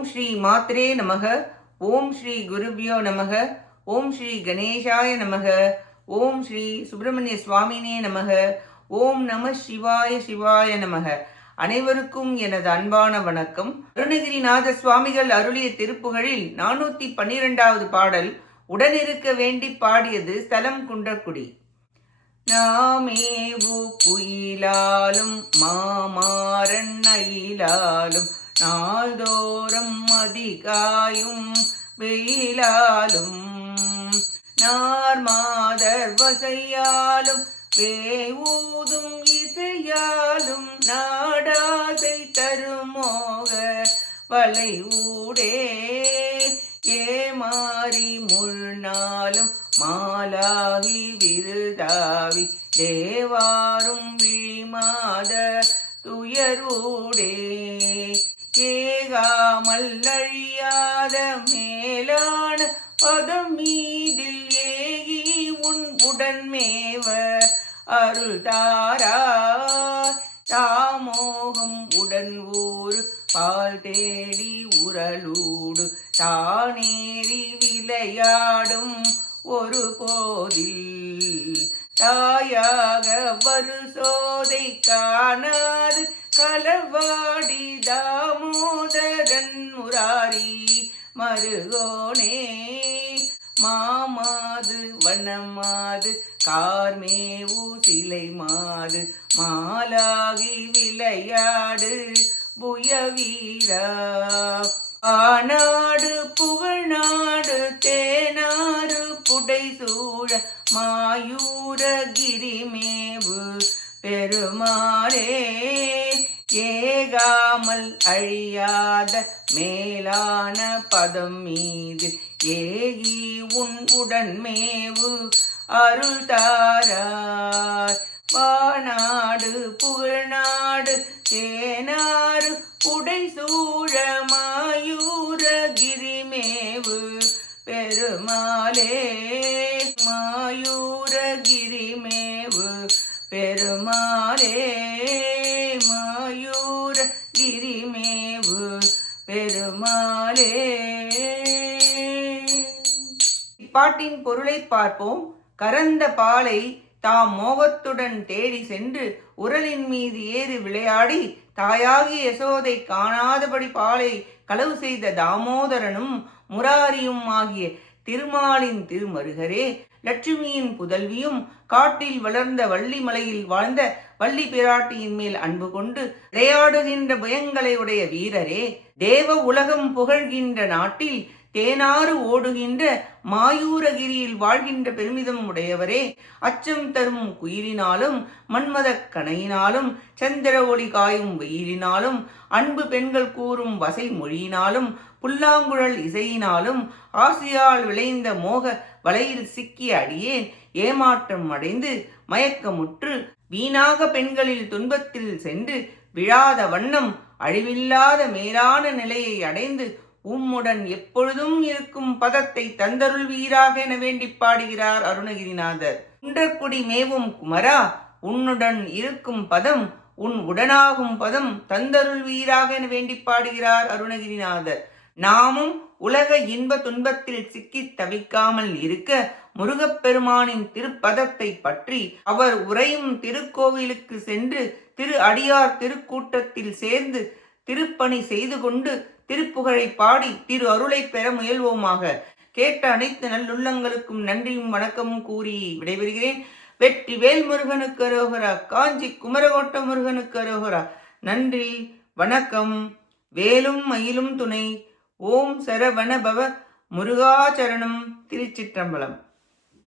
ஓம் ஸ்ரீ மாத்ரே நமக. ஓம் ஸ்ரீ குருபியோ நமக. ஓம் ஸ்ரீ கணேசாய நமக. ஓம் ஸ்ரீ சுப்பிரமணிய சுவாமினே நமக. ஓம் நம சிவாய சிவாய நமக. அனைவருக்கும் எனது அன்பான வணக்கம். அருணகிரிநாத சுவாமிகள் அருளிய திருப்புகழில் 412வது பாடல் உடனிருக்க வேண்டி பாடியது ஸ்தலம் குன்றக்குடி. நாமேவு குயிலாலும் மாமாரன் அயிலாலும் நாள்தோறும் மதிகாயும் வெயிலாலும் நார்மாதர் வசையாலும் வேவூதும் இசையாலும் நாடாசை தருமோக வலை ஊடே ஏமாறி முள்நாளும் மாலாகி விருதாவி தேவாரும் விழிமாத துயரூடே ஏகாமல் அழியாத மேலான பதம் மீதில் ஏகி உன் உடன்மேவ அருள் தாரா தாமோகம் உடன் ஊர் பால் தேடி உரலூடு தானேறி விளையாடும் ஒரு போதில் தாயாக வருசோதை காணாது கலவாடி தாமோதரன் முராரி மருகோனே மாமாது வனமாது கார்மேவு சிலை மாது மாலாகி விளையாடு புயவீரா ஆநாடு புகழ்நாடு தேனாறு புடை சூழ மாயூரகிரிமேவு பெருமாளே ஏகாமல் அழியாத மேலான பதம் மீது ஏகி உன் உடன்மேவு அருள் தாராய் வாநாடு புகழ்நாடு தேனாறு புடை சூழ மாயூரகிரிமேவு பெருமாளே மாயூரகிரிமேவு பெருமாளே மாயூரகிரிமேவு பெருமாளே. இப்பாட்டின் பொருளை பார்ப்போம். கரந்த பாலை தாம் மோகத்துடன் தேடி சென்று உரலின் மீது ஏறி விளையாடி தாயாகி யசோதை காணாதபடி பாலை களவு செய்த தாமோதரனும் முராரியும் ஆகிய திருமாலின் திருமருகரே, லட்சுமியின் புதல்வியும் காட்டில் வளர்ந்த வள்ளிமலையில் வாழ்ந்த வள்ளி பிராட்டியின் மேல் அன்பு கொண்டு விளையாடுகின்ற பயங்களை உடைய வீரரே, தேவ உலகம் புகழ்கின்ற நாட்டில் தேனாறு ஓடுகின்ற மாயூரகிரியில் வாழ்கின்ற பெருமிதம் உடையவரே, அச்சம் தரும் குயிலினாலும் மன்மதக் கணையினாலும் சந்திர ஒளி காயும் வெயிலினாலும் அன்பு பெண்கள் கூறும் வசை மொழியினாலும் புல்லாங்குழல் இசையினாலும் ஆசையால் விளைந்த மோக வலையில் சிக்கிய அடியேன் ஏமாற்றம் அடைந்து மயக்கமுற்று வீணாக பெண்களில் துன்பத்தில் சென்று விழாத வண்ணம் அழிவில்லாத மேலான நிலையை அடைந்து உம்முடன் எப்பொழுதும் இருக்கும் பதத்தை தந்தருள் வீராக என வேண்டி பாடுகிறார் அருணகிரிநாதர். குன்றக்குடி மேவும் குமரா, உன்னுடன் இருக்கும் பதம் உன் உடனாகும் பதம் தந்தருள் வீராக என வேண்டி பாடுகிறார் அருணகிரிநாதர். நாமும் உலக இன்ப துன்பத்தில் சிக்கித் தவிக்காமல் இருக்க முருகப்பெருமானின் திருப்பதத்தை பற்றி அவர் உரையும் திருக்கோவிலுக்கு சென்று திரு அடியார் திருக்கூட்டத்தில் சேர்ந்து திருப்பணி செய்து கொண்டு திருப்புகழை பாடி திரு அருளை பெற முயல்வோமாக. கேட்ட அனைத்து நல்லுள்ளங்களுக்கும் நன்றியும் வணக்கமும் கூறி விடைபெறுகிறேன். வெற்றி வேல் முருகனுக்கு அரோகரா. காஞ்சி குமரகோட்ட முருகனுக்கு அரோகரா. நன்றி, வணக்கம். வேலும் மயிலும் துணை. ஓம் சரவண பவ முருகாச்சரணம். திருச்சிற்றம்பலம்.